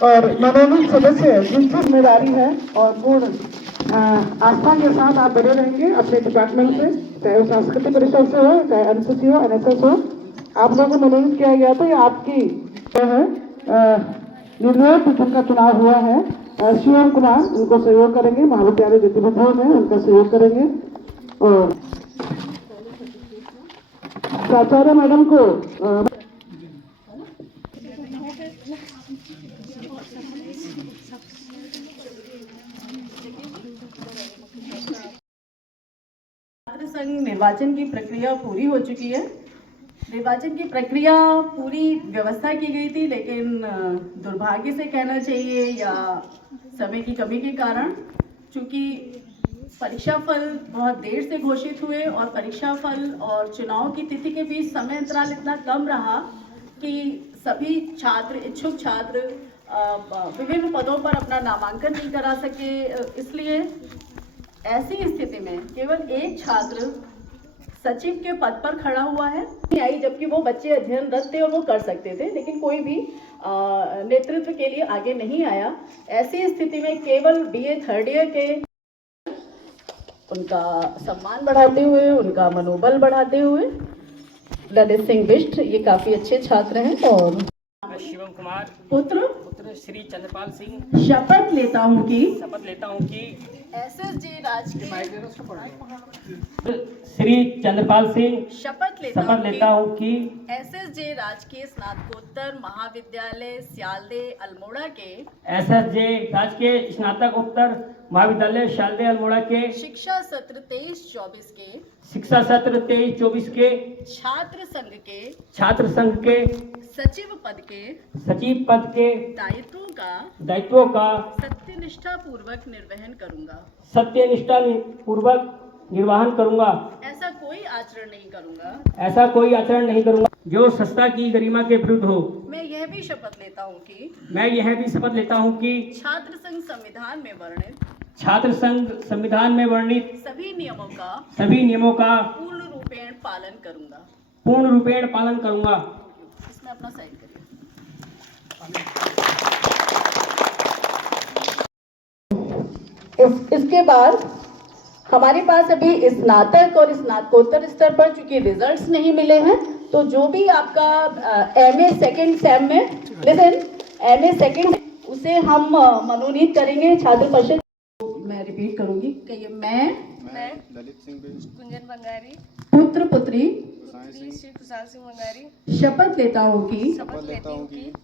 और मनोनीत सदस्य जिनकी जिम्मेदारी है और पूर्ण आस्था के साथ आप बने रहेंगे अपने डिपार्टमेंट से, चाहे वो सांस्कृतिक परिषद से हो, चाहे एनसीसी हो, एनएसएस हो, आप लोगों को मनोनीत किया गया था। ये आपकी जो है निर्णय जिनका चुनाव हुआ है, शिवम कुमार उनको सहयोग करेंगे, महाविद्यालय गतिविधियों में उनका सहयोग करेंगे। और प्राचार्य मैडम को छात्र संघ निर्वाचन की प्रक्रिया पूरी हो चुकी है। निर्वाचन की प्रक्रिया पूरी व्यवस्था की गई थी, लेकिन दुर्भाग्य से कहना चाहिए या समय की कमी के कारण, चूंकि परीक्षा फल बहुत देर से घोषित हुए और परीक्षा फल और चुनाव की तिथि के बीच समय अंतराल इतना कम रहा कि सभी छात्र, इच्छुक छात्र विभिन्न पदों पर अपना नामांकन नहीं करा सके। इसलिए ऐसी स्थिति में केवल एक छात्र सचिव के पद पर खड़ा हुआ है आई, जबकि वो बच्चे अध्ययनरत थे और वो कर सकते थे, लेकिन कोई भी नेतृत्व के लिए आगे नहीं आया। ऐसी स्थिति में केवल बीए थर्ड ईयर के उनका सम्मान बढ़ाते हुए, उनका मनोबल बढ़ाते हुए ललित सिंह बिष्ट, ये काफी अच्छे छात्र हैं। और शिवम कुमार पुत्र श्री चंद्रपाल सिंह शपथ लेता हूँ कि एसएसजी राजकीय श्री चंद्रपाल सिंह शपथ लेता हूँ कि एसएसजे राजकीय स्नातकोत्तर महाविद्यालय स्यालदे अल्मोड़ा के एसएसजे राजकीय स्नातकोत्तर महाविद्यालय स्यालदे अल्मोड़ा के शिक्षा सत्र 23-24 के छात्र संघ के सचिव पद के दायित्वों का सत्यनिष्ठा पूर्वक निर्वहन करूंगा। ऐसा कोई आचरण नहीं करूंगा जो संस्था की गरिमा के विरुद्ध हो। मैं यह भी शपथ लेता हूँ कि छात्र संघ संविधान में वर्णित सभी नियमों का पूर्ण रूपेण पालन करूंगा। इसमें अपना साइन करिए। इसके बाद हमारे पास अभी स्नातक और स्नातकोत्तर स्तर पर चूंकि रिजल्ट्स नहीं मिले हैं, तो जो भी आपका एमए सेकंड सेम में एमए सेकंड, उसे हम मनोनीत करेंगे छात्र परिषद। मैं रिपीट करूंगी कि मैं ललित सिंह कुंजन बंगारी पुत्री श्री कुशाल सिंह बंगारी शपथ लेता हूँ कि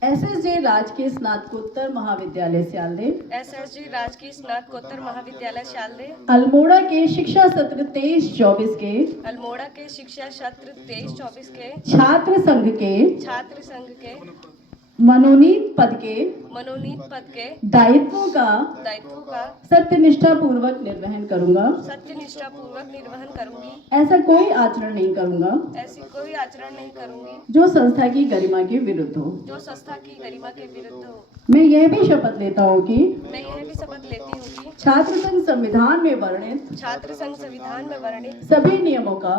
एसएसजे राजकीय स्नातकोत्तर महाविद्यालय स्यालदे अल्मोड़ा के शिक्षा सत्र 23-24 के छात्र संघ के मनोनीत पद के दायित्वों का सत्यनिष्ठा पूर्वक निर्वहन करूंगी। ऐसा कोई आचरण नहीं करूंगा जो संस्था की गरिमा के विरुद्ध हो। मैं यह भी शपथ लेता हूँ कि छात्र संघ संविधान में वर्णित सभी नियमों का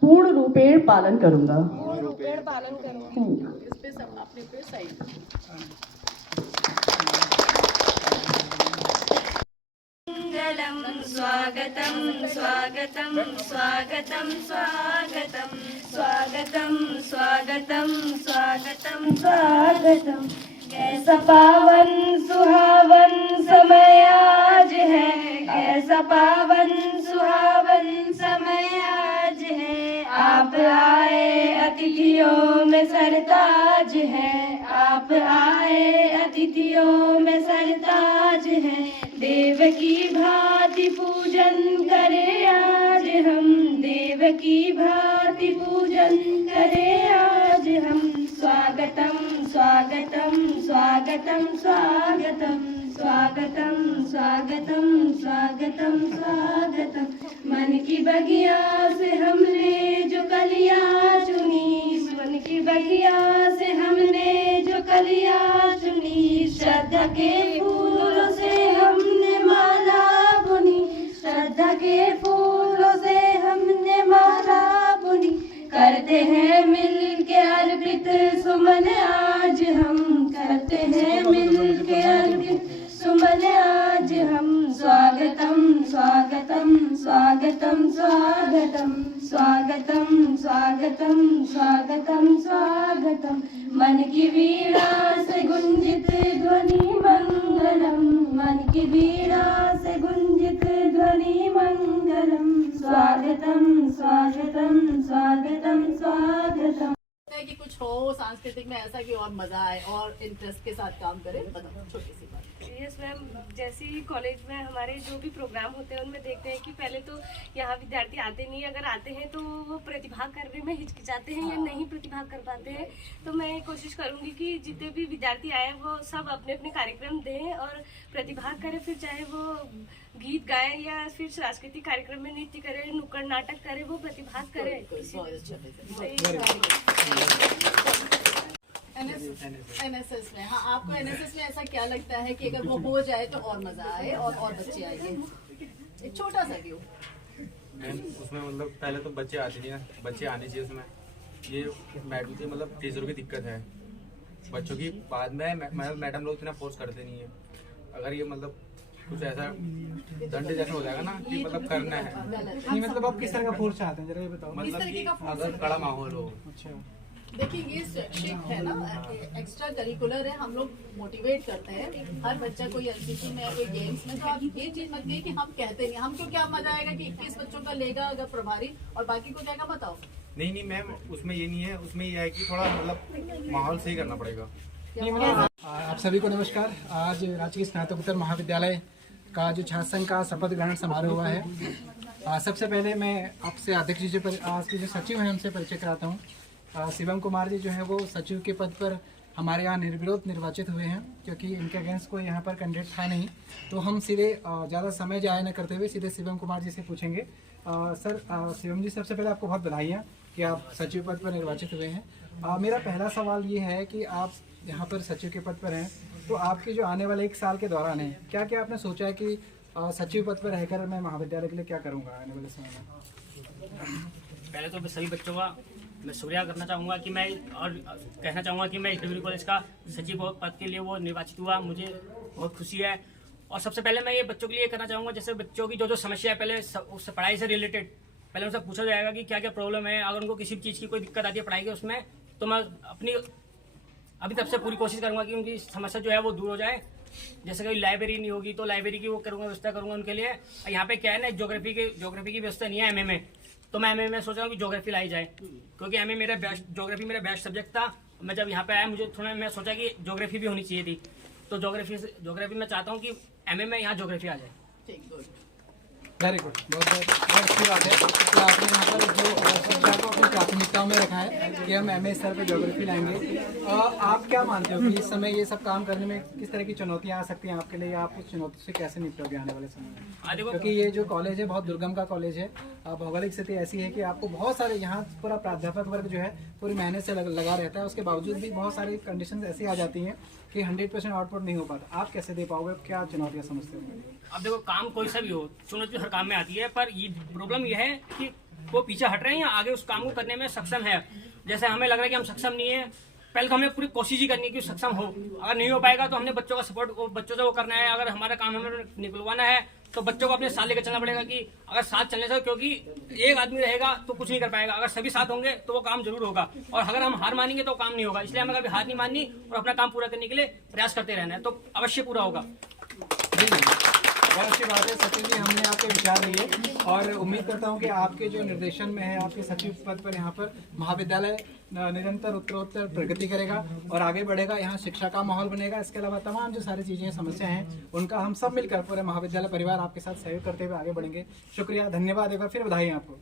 पूर्ण रूपेण पालन करूंगा। इस पे सब अपने पे साइन। स्वागतम स्वागतम स्वागतम स्वागतम स्वागतम स्वागतम स्वागतम स्वागतम। कैसा पावन सुहावन समय आज है, कैसा पावन सुहावन समय आज है। आप आए अतिथियों में सरताज है, आप आए अतिथियों में सरताज है। देव की भांति पूजन करे आज हम, देव शिव की भांति पूजन करें आज हम। स्वागतम स्वागतम स्वागतम स्वागतम स्वागतम स्वागतम स्वागतम स्वागतम। मन की बगिया से हमने जो कलियां चुनी, मन की बगिया से हमने जो कलियां चुनी, श्रद्धा के फूलों से हमने माला बुनी, श्रद्धा के फूलों से हमने माला बुनी। करते हैं मिल के अर्पित सुमन आज हम, करते हैं मिल के अर्पित सुमन आज हम। स्वागतम स्वागतम स्वागतम स्वागतम स्वागतम स्वागतम स्वागतम स्वागतम। मन की वीणा से गुंजित ध्वनि मंगलम, मन की वीणा से गुंजित ध्वनि मंगलम। स्वागतम स्वागतम स्वागतम स्वागतम। है कि कुछ हो सांस्कृतिक में ऐसा कि और मजा आए और इंटरेस्ट के साथ काम करें, बताओ छोटी सी बात। यस मैम, जैसे ही कॉलेज में हमारे जो भी प्रोग्राम होते हैं उनमें देखते हैं कि पहले तो यहाँ विद्यार्थी आते नहीं, अगर आते हैं तो वो प्रतिभाग करने में हिचकिचाते हैं या नहीं प्रतिभाग कर पाते हैं। तो मैं कोशिश करूँगी कि जितने भी विद्यार्थी आए वो सब अपने अपने कार्यक्रम दें और प्रतिभाग करें, फिर चाहे वो गीत गाएं या फिर सांस्कृतिक कार्यक्रम में नृत्य करें, नुक्कड़ नाटक करें, वो प्रतिभाग करें। एनएसएस में, हाँ, आपको एनएसएस में ऐसा क्या लगता है कि अगर वो हो जाए तो और मजा आए और बच्चे आएंगे? एक छोटा सा व्यू। उसमें मतलब पहले तो बच्चे आते नहीं है, बच्चे आने चाहिए उसमें। ये मैडम की मतलब टीचरों की दिक्कत है बच्चों की, बाद में मैडम लोग इतना फोर्स करते नहीं है। अगर ये मतलब कुछ ऐसा दंड जैसा हो जाएगा ना कि मतलब करना है। नहीं मतलब आप किस तरह का फोर्स चाहते हैं जरा ये बताओ। मतलब कि अगर कड़ा माहौल हो। अच्छा देखिए ये शैक्षिक है ना, एक्स्ट्रा करिकुलर है, हम लोग मोटिवेट करते हैं हर बच्चा कोई एनसीसी में कोई गेम्स में। तो आप ये चीज मत कहिए कि हम कहते नहीं, हमको क्या मजा आएगा कि 21 बच्चों का लेगा अगर प्रभारी और बाकी को जाएगा, बताओ। नहीं मैम, उसमें ये नहीं है, उसमें ये है कि थोड़ा मतलब माहौल सही करना पड़ेगा। आप सभी को नमस्कार। आज राजकीय स्नातकोत्तर महाविद्यालय का जो छात्र संघ का शपथ ग्रहण समारोह हुआ है। सबसे पहले मैं आपसे अध्यक्ष जी पर आज के जो सचिव हैं उनसे परिचय कराता हूँ। शिवम कुमार जी जो है वो सचिव के पद पर हमारे यहाँ निर्विरोध निर्वाचित हुए हैं, क्योंकि इनके अगेंस्ट कोई यहाँ पर कैंडिडेट था नहीं। तो हम सीधे ज़्यादा समय जाया न करते हुए सीधे शिवम कुमार जी से पूछेंगे। सर शिवम जी, सबसे पहले आपको बहुत बधाइयाँ कि आप सचिव पद पर निर्वाचित हुए हैं। मेरा पहला सवाल ये है कि आप यहाँ पर सचिव के पद पर हैं, तो आपके जो आने वाले 1 साल के दौरान है, क्या क्या आपने सोचा है कि सचिव पद पर रहकर मैं महाविद्यालय के लिए क्या करूँगा आने वाले समय में? पहले तो सभी बच्चों का मैं शुक्रिया करना चाहूँगा कि मैं और कहना चाहूँगा कि मैं डिग्री कॉलेज का सचिव पद के लिए वो निर्वाचित हुआ, मुझे बहुत खुशी है। और सबसे पहले मैं ये बच्चों के लिए कहना चाहूँगा, जैसे बच्चों की जो समस्या है पहले उस पढ़ाई से रिलेटेड पहले उनसे पूछा जाएगा कि क्या क्या प्रॉब्लम है। अगर उनको किसी भी चीज़ की कोई दिक्कत आती है पढ़ाई के उसमें, तो मैं अपनी अभी तब से पूरी कोशिश करूँगा कि उनकी समस्या जो है वो दूर हो जाए। जैसे कोई लाइब्रेरी नहीं होगी तो लाइब्रेरी की वो करूँगा, व्यवस्था करूँगा उनके लिए। यहाँ पे क्या है ना, ज्योग्राफी की व्यवस्था नहीं है एमए में, तो मैं एमए में सोच रहा हूँ कि ज्योग्राफी लाई जाए, क्योंकि एमए मेरा ज्योग्राफी मेरा बेस्ट सब्जेक्ट था। मैं जब यहाँ पे आया मुझे थोड़ा मैं सोचा कि ज्योग्राफी भी होनी चाहिए थी, तो ज्योग्राफी में चाहता हूँ कि एमए में यहाँ ज्योग्राफी आ जाए। ठीक, गुड, वेरी गुड, बहुत अच्छी बात है कि आपने यहाँ पर जो शिक्षा को अपनी प्राथमिकताओं में रखा है कि हम एमए स्तर पर ज्योग्राफी लाएंगे। आप क्या मानते हो कि इस समय ये सब काम करने में किस तरह की चुनौतियाँ आ सकती हैं आपके लिए, आप उस चुनौती से कैसे निपटोगे आने वाले समय में? क्योंकि ये जो कॉलेज है बहुत दुर्गम का कॉलेज है, भौगोलिक स्थिति ऐसी है कि आपको बहुत सारे यहाँ पूरा प्राध्यापक वर्ग जो है पूरी मेहनत से लगा रहता है, उसके बावजूद भी बहुत सारी कंडीशन ऐसी आ जाती हैं कि 100% आउटपुट नहीं हो पाता। आप कैसे दे पाओगे, क्या चुनौतियाँ समझते हो? अब देखो, काम कोई सा भी हो, चुनौती हर काम में आती है, पर ये प्रॉब्लम ये है कि वो पीछे हट रहे हैं या आगे उस काम को करने में सक्षम है। जैसे हमें लग रहा है कि हम सक्षम नहीं है, पहले तो हमें पूरी कोशिश ही करनी है कि सक्षम हो। अगर नहीं हो पाएगा तो हमने बच्चों का सपोर्ट, बच्चों से वो करना है। अगर हमारा काम हमें निकलवाना है तो बच्चों को अपने साथ लेकर चलना पड़ेगा कि अगर साथ चलने से, क्योंकि एक आदमी रहेगा तो कुछ नहीं कर पाएगा, अगर सभी साथ होंगे तो वो काम जरूर होगा। और अगर हम हार मानेंगे तो काम नहीं होगा, इसलिए हमें कभी हार नहीं माननी और अपना काम पूरा करने के लिए प्रयास करते रहना है, तो अवश्य पूरा होगा। बहुत अच्छी बात है सचिव जी, हमने आपके विचार लिए और उम्मीद करता हूं कि आपके जो निर्देशन में है, आपके सचिव पद पर यहाँ पर महाविद्यालय निरंतर उत्तरोत्तर प्रगति करेगा और आगे बढ़ेगा। यहाँ शिक्षा का माहौल बनेगा। इसके अलावा तमाम जो सारी चीज़ें समस्या हैं उनका हम सब मिलकर पूरे महाविद्यालय परिवार आपके साथ सहयोग करते हुए आगे बढ़ेंगे। शुक्रिया, धन्यवाद, एक बार फिर बधाई आपको।